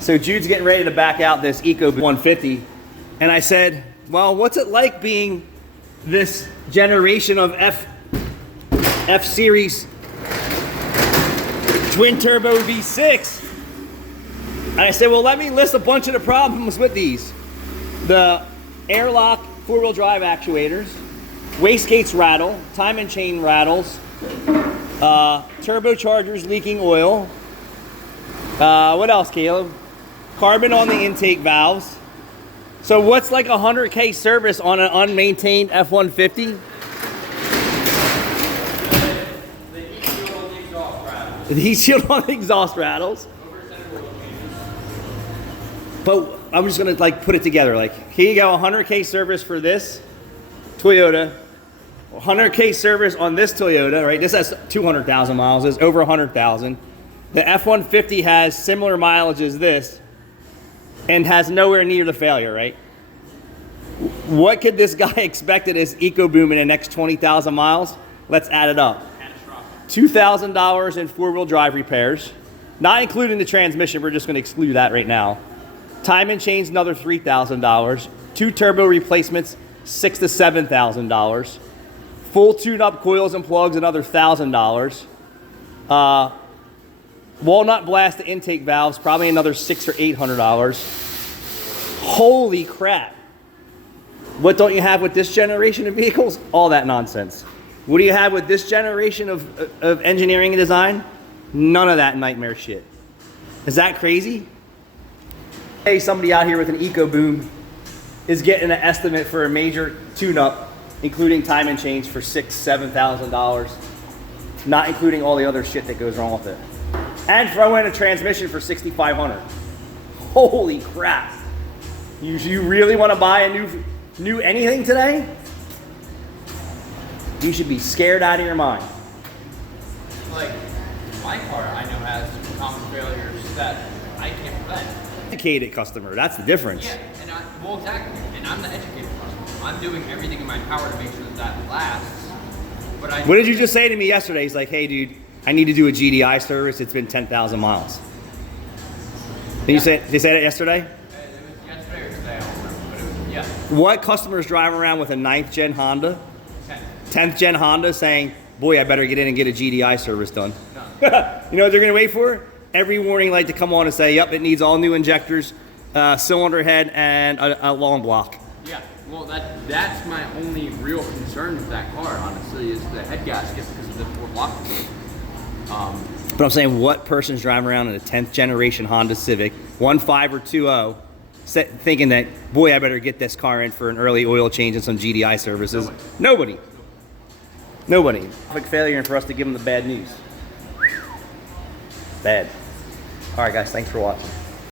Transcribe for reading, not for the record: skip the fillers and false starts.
So Jude's getting ready to back out this Ecoboost 150. And I said, well, what's it like being this generation of F series twin turbo V6? And I said, well, let me list a bunch of the problems with these. The airlock four-wheel drive actuators, wastegates rattle, time and chain rattles, turbochargers leaking oil. What else, Caleb? Carbon on the intake valves. So what's like a 100K service on an unmaintained F-150? The heat shield on the exhaust rattles. The heat shield on the exhaust rattles. But I'm just gonna like put it together. Like, here you go, 100K service for this Toyota, 100K service on this Toyota, right? This has 200,000 miles, it's over 100,000. The F-150 has similar mileage as this and has nowhere near the failure, right? What could this guy expect at his Ecoboost in the next 20,000 miles? Let's add it up. $2,000 in four-wheel drive repairs, not including the transmission. We're just gonna exclude that right now. Time and chains, another $3,000. 2 turbo replacements, $6,000 to $7,000. Full tune-up coils and plugs, another $1,000. Walnut blast the intake valves, probably another $600 or $800. Holy crap. What don't you have with this generation of vehicles? All that nonsense. What do you have with this generation of engineering and design? None of that nightmare shit. Is that crazy? Hey, somebody out here with an Ecoboost is getting an estimate for a major tune-up, including time and change, for $6,000, $7,000, not including all the other shit that goes wrong with it. And throw in a transmission for $6,500. Holy crap. You really want to buy a new anything today? You should be scared out of your mind. Like, my car I know has common failures that I can't prevent. Educated customer, that's the difference. Yeah, and well, exactly. And I'm the educated customer. I'm doing everything in my power to make sure that lasts. But What did you just say to me yesterday? He's like, hey, dude, I need to do a GDI service. It's been 10,000 miles. Did you say that yesterday? It was yesterday or today, I don't remember. But it was, yeah. What customers driving around with a 9th gen Honda, 10th gen Honda saying, boy, I better get in and get a GDI service done? You know what they're going to wait for? Every warning light to come on and say, yep, it needs all new injectors, cylinder head, and a long block. Yeah, well, that's my only real concern with that car, honestly, is the head gasket because of the 4 block. But I'm saying, what person's driving around in a 10th generation Honda Civic, 1.5 or 2.0, thinking that, boy, I better get this car in for an early oil change and some GDI services? Nobody. Quick failure, and for us to give them the bad news. Bad. All right, guys, thanks for watching.